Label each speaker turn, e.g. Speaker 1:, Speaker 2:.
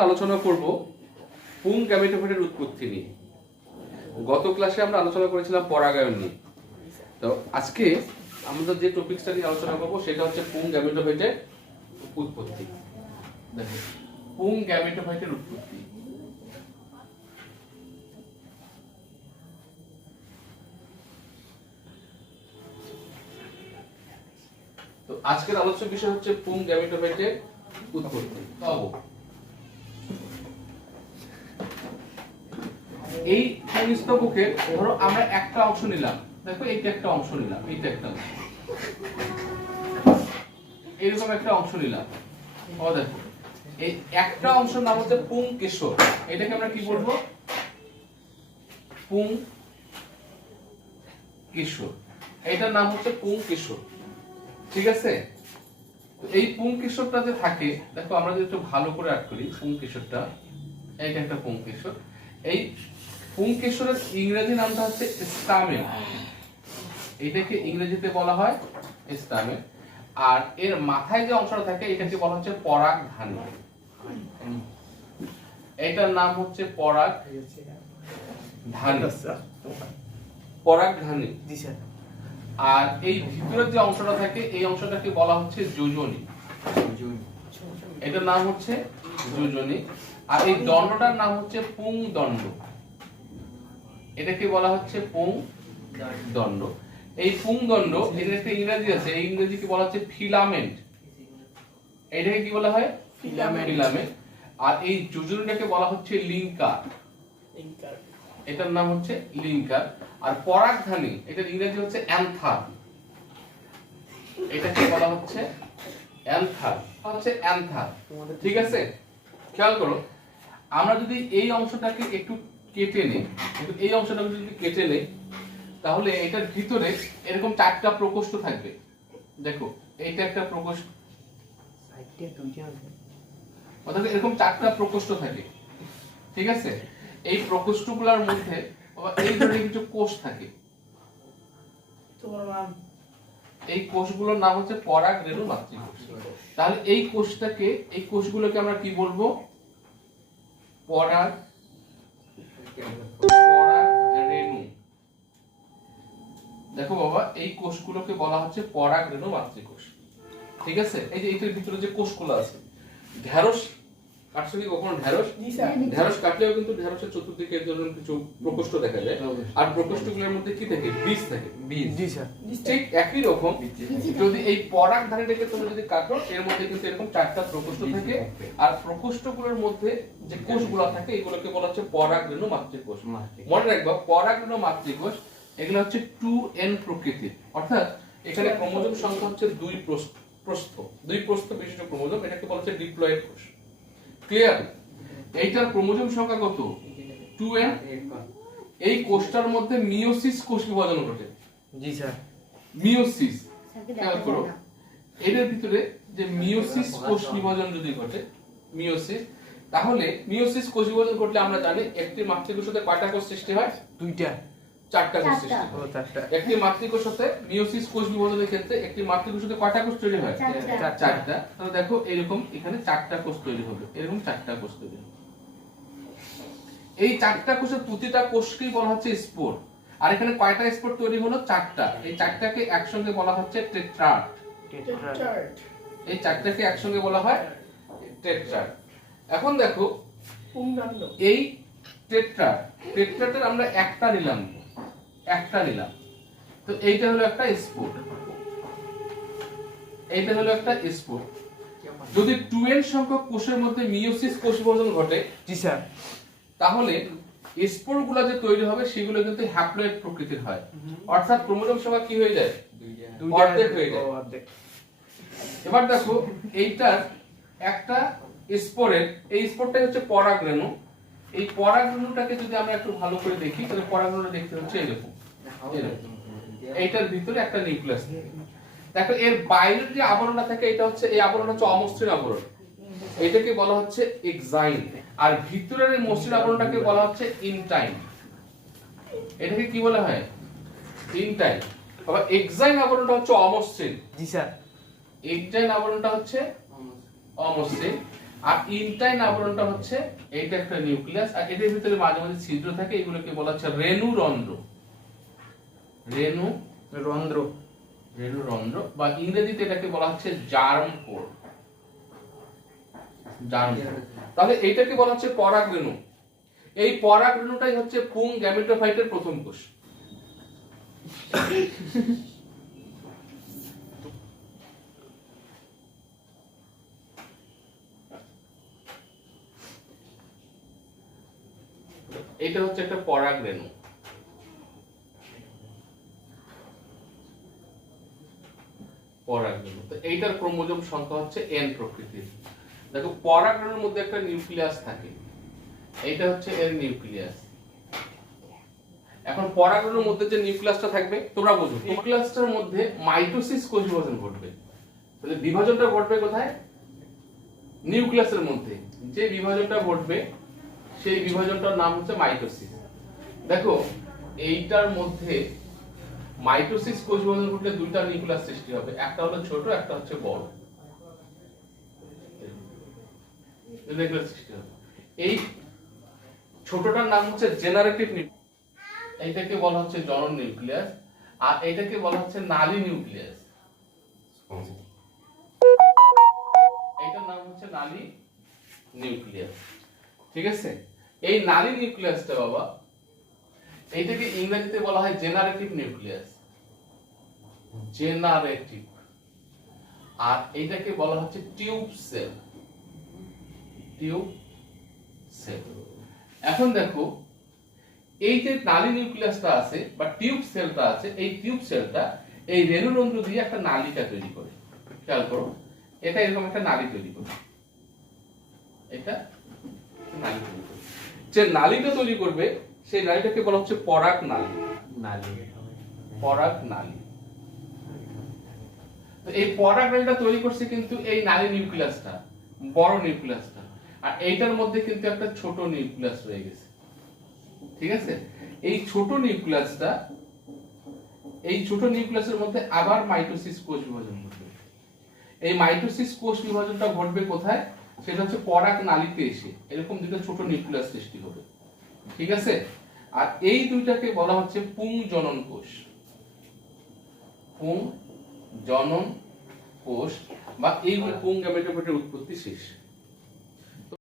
Speaker 1: আমরা আলোচনা করব পুং গ্যামেটোফাইটের উৎপত্তি নিয়ে। গত ক্লাসে আমরা আলোচনা করেছিলাম পরাগায়ন নিয়ে। তো আজকে আমাদের যে টপিকসটা নিয়ে আলোচনা করব সেটা হচ্ছে পুং গ্যামেটোফাইটের উৎপত্তি। দেখো, পুং গ্যামেটোফাইটের উৎপত্তি। আজকের আলোচ্য বিষয় হচ্ছে পুং গ্যামেটোফাইটের উৎপত্তি। এই পুংস্তবকের ধরো আমরা একটা অংশ নিলাম। দেখো এইটা একটা অংশ নিলাম, এইটা একটা। এরকম একটা অংশ নিলাম। ও দেখো, এই একটা অংশ নাম হচ্ছে পুং কেশর। এটাকে আমরা কি বলব? পুং কেশর। এটার নাম হচ্ছে পুং কেশর। ঠিক আছে? এই পুং পুংকেশরটা যে থাকে, দেখো আমরা যদি একটু ভালো করে আট করি পুংকেশরটা এইটা একটা পুংকেশর এই পুংকেশরের ইংরেজি নামটা হচ্ছে স্টামেন এটাকে ইংরেজিতে বলা হয় স্টামেন আর এর মাথায় যে অংশটা থাকে, এটাকে বলা হচ্ছে পরাগ ধানী। এটার নাম হচ্ছে পরাগ ধানী। পরাগ আর এই ভিতরের যে অংশটা থাকে, এই অংশটাকে বলা হচ্ছে যোজনী। এটার নাম হচ্ছে যোজনী। আর এই দণ্ডটার নাম হচ্ছে পুং দণ্ড এটাকে বলা হচ্ছে পুং দণ্ড। এই পুং দণ্ড এর একটা ইংরেজি আছে এই ইংরেজিকে বলা হচ্ছে ফিলামেন্ট। এটাকে কি বলা হয়. ফিলামেন্ট। আর এই যোজনীটাকে বলা হচ্ছে লিঙ্কার। এটার নাম হচ্ছে লিঙ্কার। আর পরাগধানী এটার ইংরেজি হচ্ছে অ্যান্থার। এটাকে বলা হচ্ছে অ্যান্থার। হচ্ছে অ্যান্থার। ঠিক আছে? খেয়াল করো। আমরা যদি এই অংশটাকে একটু কেটে নিই একটু এই অংশটাকে যদি কেটে নেই তাহলে এটার ভিতরে এরকম চারটা প্রকোষ্ঠ থাকবে। দেখো এইটা একটা প্রকোষ্ঠ। অর্থাৎ এরকম চারটা প্রকোষ্ঠ থাকে। ঠিক আছে? এই প্রকোষ্ঠগুলোর মধ্যে এই ধরনের কিছু কোষ থাকে। এই কোষগুলোর নাম হচ্ছে পরাগ রেণু মাতৃকোষ তাহলে এই কোষটাকে এই কোষগুলোকে আমরা কি বলব? পরাগ রেণু দেখো বাবা, এই কোষগুলোকে বলা হচ্ছে পরাগ রেণু মাতৃকোষ। ঠিক আছে? এই যে এইটার ভিতরে যে কোষগুলো আছে ঢ্যাঁড়স কাটছো কি কখনো ঢ্যাঁড়স ঢ্যাঁড়স কাটলেও কিন্তু ঢ্যাঁড়সের চতুর্দিকে এরকম কিছু প্রকোষ্ঠ দেখা যায়। আর প্রকোষ্ঠগুলোর মধ্যে কি থাকে? বীজ থাকে।
Speaker 2: জি স্যার।
Speaker 1: ঠিক একই রকম। যদি এই পরাগ ধারীটাকে তুমি যদি কাটো এর মধ্যে কিন্তু এরকম চারটা প্রকোষ্ঠ থাকে। আর প্রকোষ্ঠগুলোর মধ্যে যে কোষগুলো থাকে এগুলোকে বলা হচ্ছে পরাগ রেণু মাতৃকোষ। মনে রাখবা পরাগ রেণু মাতৃকোষ এগুলো হচ্ছে টু এন প্রকৃতির অর্থাৎ এখানে ক্রোমোজোম সংখ্যা হচ্ছে দুই প্রস্থ প্রস্থ। দুই প্রস্থ বিশিষ্ট ক্রোমোজোম এটাকে বলা হচ্ছে ডিপ্লয়েড কোষ। ক্লিয়ার এইটার ক্রোমোজোম সংখ্যা কত? টু এন এই কোষটার মধ্যে মিওসিস কোষ বিভাজন ঘটে।
Speaker 2: জি স্যার।
Speaker 1: মিওসিস খেয়াল করো। এদের ভিতরে যে মিওসিস কোষ বিভাজন যদি ঘটে মিওসিস তাহলে মিওসিস কোষ বিভাজন ঘটলে আমরা জানি একটি মাতৃকোষতে কয়টা কোষ সৃষ্টি হয়?
Speaker 2: দুইটা।
Speaker 1: চারটা কোষ সৃষ্টি
Speaker 2: ও
Speaker 1: হয়
Speaker 2: চারটা।
Speaker 1: একটি মাতৃকোষতে কোষ বিভাজনের ক্ষেত্রে একটি মাতৃকোষতে কয়টা কোষ তৈরি হয়?
Speaker 3: চারটা।
Speaker 1: চারটা। তাহলে দেখো এরকম এখানে চারটা কোষ তৈরি হবে এরকম চারটা কোষ তৈরি হবে। এই চারটা কোষের প্রতিটা কোষকেই বলা হচ্ছে স্পোর। আর এখানে কয়টা স্পোর তৈরি হলো? চারটা। এই চারটাকে একসঙ্গে বলা হচ্ছে টেট্রাট এই চারটাকে একসঙ্গে বলা হয় টেট্রাট এখন দেখো এই টেট্রাট টেট্রাটের আমরা একটা নিলাম। একটা নিলাম। তো এইটা হলো একটা স্পোর্ট এইটা হলো একটা স্পোর যদি টুয়েলভ সংখ্যক কোষের মধ্যে মিওসিস কোষ বিভাজন ঘটে
Speaker 2: জি স্যার।
Speaker 1: তাহলে স্পোরগুলা যে তৈরি হবে সেগুলো কিন্তু হ্যাপ্লয়েড প্রকৃতির হয়। অর্থাৎ ক্রোমোজোম সংখ্যা কি হয়ে যায়? অর্ধেক হয়ে যায়। এবার দেখো এইটার একটা স্পোরের এই স্পোরটা হচ্ছে পরাগ পরাগরেণু এই পরাগ পরাগরেণুটাকে যদি আমরা একটু ভালো করে দেখি তাহলে পরাগরেণুটা দেখতে হচ্ছে এরকম। এইটার ভিতরে একটা নিউক্লিয়াস দেখো এর বাইরের যে আবরণটা থাকে এটা হচ্ছে এই আবরণ হচ্ছে অমসৃণ আবরণ। এটাকে বলা হচ্ছে এক্সাইন আর ভিতরের এই মসৃণ আবরণটাকে বলা হচ্ছে ইনটাইন এটাকে কি বলা হয়? ইনটাইন আবার এক্সাইন আবরণটা হচ্ছে অমসৃণ।
Speaker 2: জি স্যার।
Speaker 1: এক্সাইন আবরণটা হচ্ছে অমসৃণ। আর ইনটাইন আবরণটা হচ্ছে এইটা একটা নিউক্লিয়াস। আর এটার ভিতরে মাঝে মাঝে ছিদ্র থাকে এগুলোকে বলা হচ্ছে রেণুরন্ধ্র। রেণু
Speaker 2: রন্ধ্র
Speaker 1: রেণুরন্ধ্র বা ইংরেজিতে এটাকে বলা হচ্ছে জার্ম কোর জার্ম তাহলে এইটাকে বলা হচ্ছে পরাগ রেণু। এই পরাগ রেণুটাই হচ্ছে পুং গ্যামেটোফাইটের প্রথম কোষ। এটা হচ্ছে একটা পরাগ রেণু। পরাগরেণু। তো এইটার ক্রোমোজোম সংখ্যা হচ্ছে এন প্রকৃতির। দেখো মধ্যে একটা নিউক্লিয়াস থাকে। এইটা হচ্ছে এর নিউক্লিয়াস। এখন মধ্যে যে নিউক্লিয়াসটা থাকবে, তোমরা নিউক্লিয়াসটার মধ্যে মাইটোসিস কোষ বিভাজন ঘটবে? তাহলে বিভাজনটা ঘটবে কোথায়? নিউক্লিয়াসের মধ্যে। যে বিভাজনটা ঘটবে, সেই বিভাজনটার নাম হচ্ছে মাইটোসিস। দেখো, এইটার মধ্যে মাইটোসিস কোষ বিভাজন ঘটলে দুইটা নিউক্লিয়াস সৃষ্টি হবে। একটা হলো ছোট, একটা হচ্ছে বড়। এই নিউক্লিয়াস ছোটটার নাম হচ্ছে জেনারেটিভ এইটাকে বলা হচ্ছে জনন নিউক্লিয়াস আর এইটাকে বলা হচ্ছে নালী নিউক্লিয়াস এইটার নাম হচ্ছে নালী নিউক্লিয়াস ঠিক আছে? এই নালী নিউক্লিয়াসটা বাবা এইটাকে ইংরেজিতে বলা হয় জেনারেটিভ নিউক্লিয়াস জেনারেটিভ আর এইটাকে বলা হচ্ছে টিউব সেল টিউব সেল এখন দেখো, এই যে নালী নিউক্লিয়াসটা আছে বা টিউব সেলটা আছে, এই টিউব সেলটা এই রেণুরন্ধ্র দিয়ে একটা নালিকা তৈরি করে। খেয়াল করো, এটা এরকম একটা নালী তৈরি করে এটা নালী তৈরি করে যে নালীটা তৈরি করবে সেই নালীটাকে বলা হচ্ছে পরাগ নালী।
Speaker 2: নালি।
Speaker 1: পরাগ নালী। তো এই পরাগ নালীটা তৈরি করছে কিন্তু এই নালী নিউক্লিয়াসটা বড় নিউক্লিয়াসটা। আর এইটার মধ্যে কিন্তু একটা ছোট নিউক্লিয়াস রয়ে গেছে। ঠিক আছে? এই ছোট নিউক্লিয়াসটা এই ছোট নিউক্লিয়াসের মধ্যে আবার মাইটোসিস কোষ বিভাজন ঘটবে। এই মাইটোসিস কোষ বিভাজনটা ঘটবে কোথায়? সেটা হচ্ছে পরাগ নালীতে এসে এরকম দুটো ছোট নিউক্লিয়াস সৃষ্টি হবে। ঠিক আছে? আর এই দুইটাকে বলা হচ্ছে পুং জনন কোষ। পুং জনন কোষ বা এই পুং গ্যামেটোফাইটের উৎপত্তি শেষ।